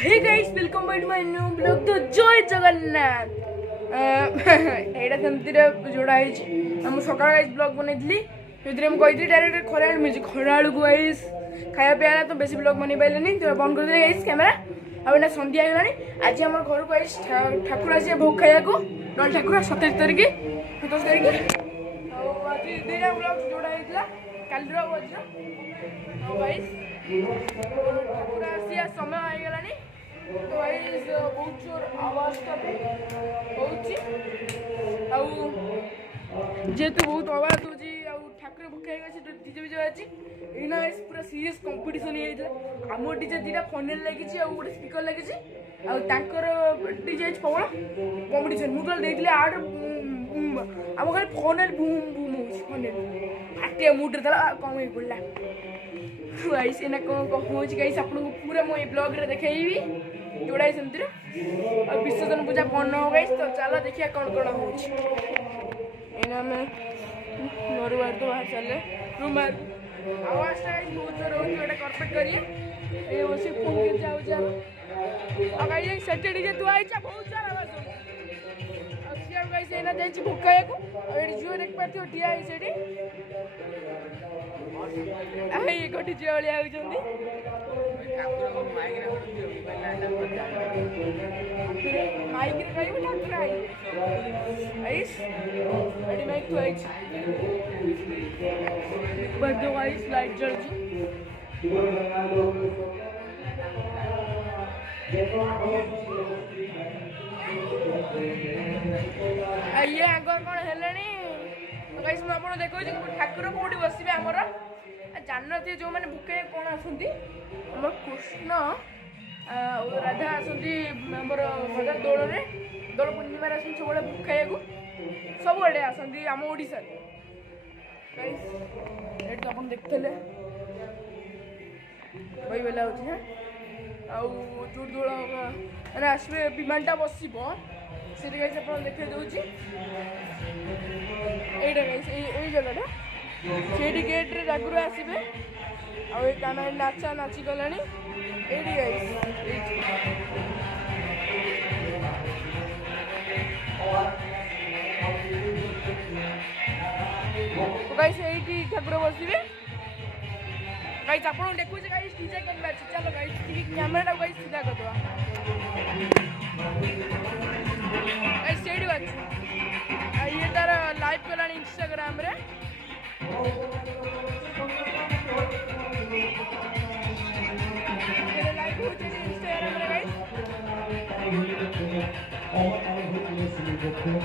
Hey guys welcome back to my new blog. तो जय जगन्नाथ एटा सेमती जोड़ा है हम सकाळ गाइस ब्लॉग बनैली जोदरे हम कहिथि डायरेक्ट खराळ मिज खराळ को गाइस खाया पिया तो बेसी ब्लॉग बनै पाइलेनी तो बंद कर दे गाइस कैमरा। अब एना संध्या गलानी आज हमर घर को गाइस ठाकुर आसी भोग खाया को नल ठाकुर 27 तारिख 27 तारिख और आज दिना ब्लॉग जोड़ा हैतला काल रो आज और गाइस ठाकुर आसी समय आ गलानी तो गाइस बहुत जोर आवाज होची जेतु बहुत आवाज होची ठाकुर भूखे गछि डीजे बिजे अछि इना पूरा सीरियस कंपटीशन हे आम डीजे दीटा फनेल लागिछि और गोटे स्पीकर लागिछि और तांकर डीजे पवन कंपटीशन मुगल देखले आड आम खाली फनेल बूम बूम होछि फनेल आटे मुडर तला कम हे पड़ला गाइस एना को होछि गाइस आपन को पूरा मो ब्लॉग रे देखाइबी जोड़ा है सेमती और विसर्जन पूजा कौन हो गई तो चलो देखिए कौन कौन हो घर बार तो बाहर चले रूम आवाज बहुत जोर हो कार्पेट करिए ये बस फोन के जाऊ जा और गाइस सैटरडे जे तू आइचा बहुत सारा आवाज हो सिया गाइस एना जाई भुकाया को और एडी जो देख पाथि ओटिया है सेडी आई गोटी जोळिया हो जंदी ठाकुर को माइक रे कई ठाकुर आइस एडी माइक तो आइस बदो गाइस लाइट जल ये आगर कौन हेलानी गाइस मैं आपन देखो ठाकुर कोठी बसिबे हमर जानते जो मैंने बुके कौन आसती आम कृष्ण राधा आसती आमर भजा दौड़ में दौड़ पूर्णिमार आस सब बुखाया को सब आड़े आसती आम ओडिशा तो आप देखते वही बेला हो दौड़ मैंने आसवे विमानटा बस से देखे दूसरी यही जगह से गेट रे रागुर आसबे आ काना नाचा नाची गलानी एडी गाइस गाइस एडी ठाकुर बसिबे गाइस आपन देखु जे गाइस डीजे केन बाची चलो गाइस कैमरा गाइस सीधा कर दो गाइस एडी बाची ये तार लाइव कलानी इंस्टाग्राम रे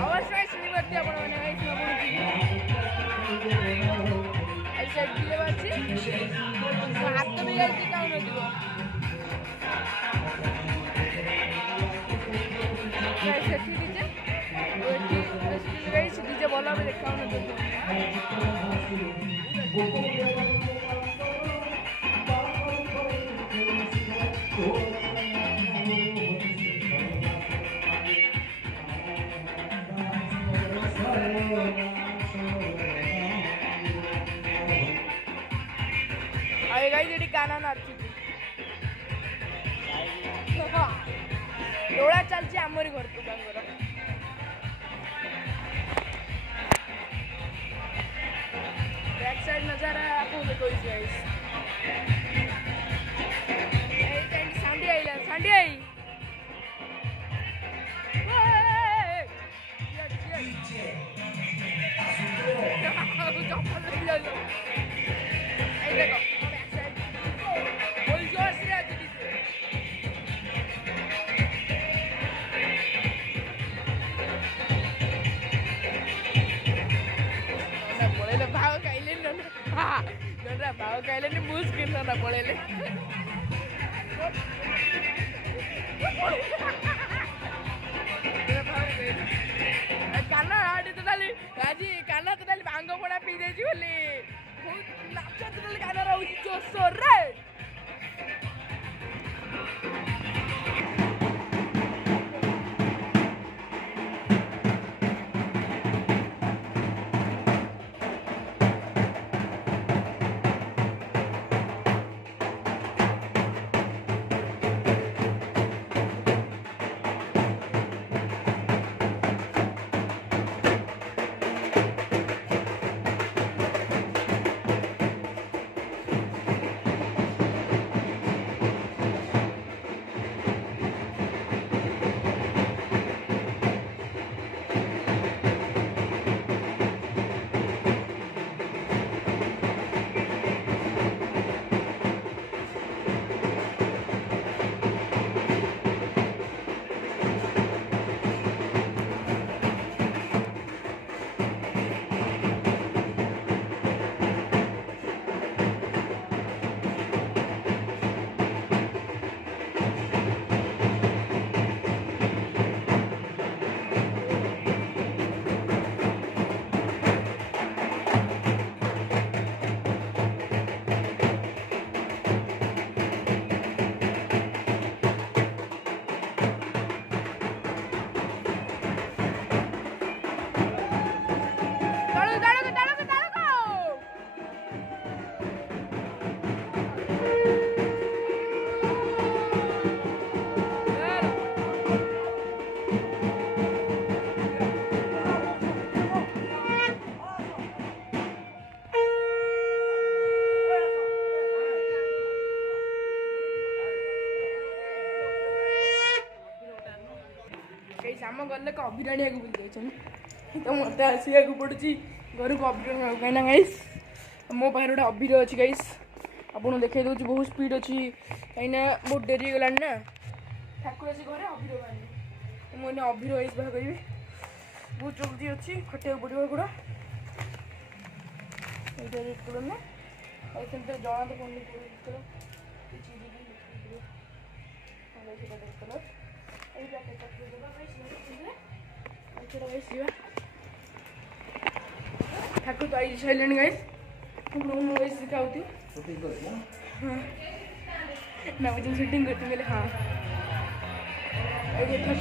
अवश्य सुनिबर्ती आपण माने गाइस ऐसा दिले बाची हाथ में गाइस काउ न दिबो गाइस सेठी डीजे ओठी गाइस डीजे बोला में देखाउ न दिबो गाइस गाना नाचुची डोळा चलची आमरी घर तू गंगर बैक साइड नजारा आपको देखो इस गाइस सांडी आइला सांडी आई भाव कहले मुस्किल ना पड़े काना आड़ी तो आज काना तो भांग पड़ा पी दे बहुत नाच काना रोज जोर रे गाइस आम घर लोक अभिराणी को भूल जाइछन तो मत आसिया को पड़ुची घर को अभिराणी कहीं गाइस मो पाखे गोटे अभिर अच्छी गाइस आपको देखा दूसरी बहुत स्पीड अच्छी कहीं बहुत डेरी गलानी ना ठाकुर अच्छी घर अभिर बाहर मुझे अभिर गाइस बाहर करी बहुत जल्दी अच्छी खटिया पड़ो गुड़ा ये रेड कलर ना ऐसे जना तो पड़े कलर कलर ठाकुर तो आई सारे गाइस गाइस सिखाती ना मुझे शूटिंग करती मेरे हाँ ठाकुर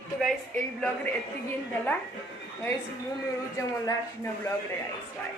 तो गाइस ए ब्लॉग रे एतिक दिन देला गाइस मु मिलुचे मोर लास्ट ना ब्लॉग रे गाइस बाय।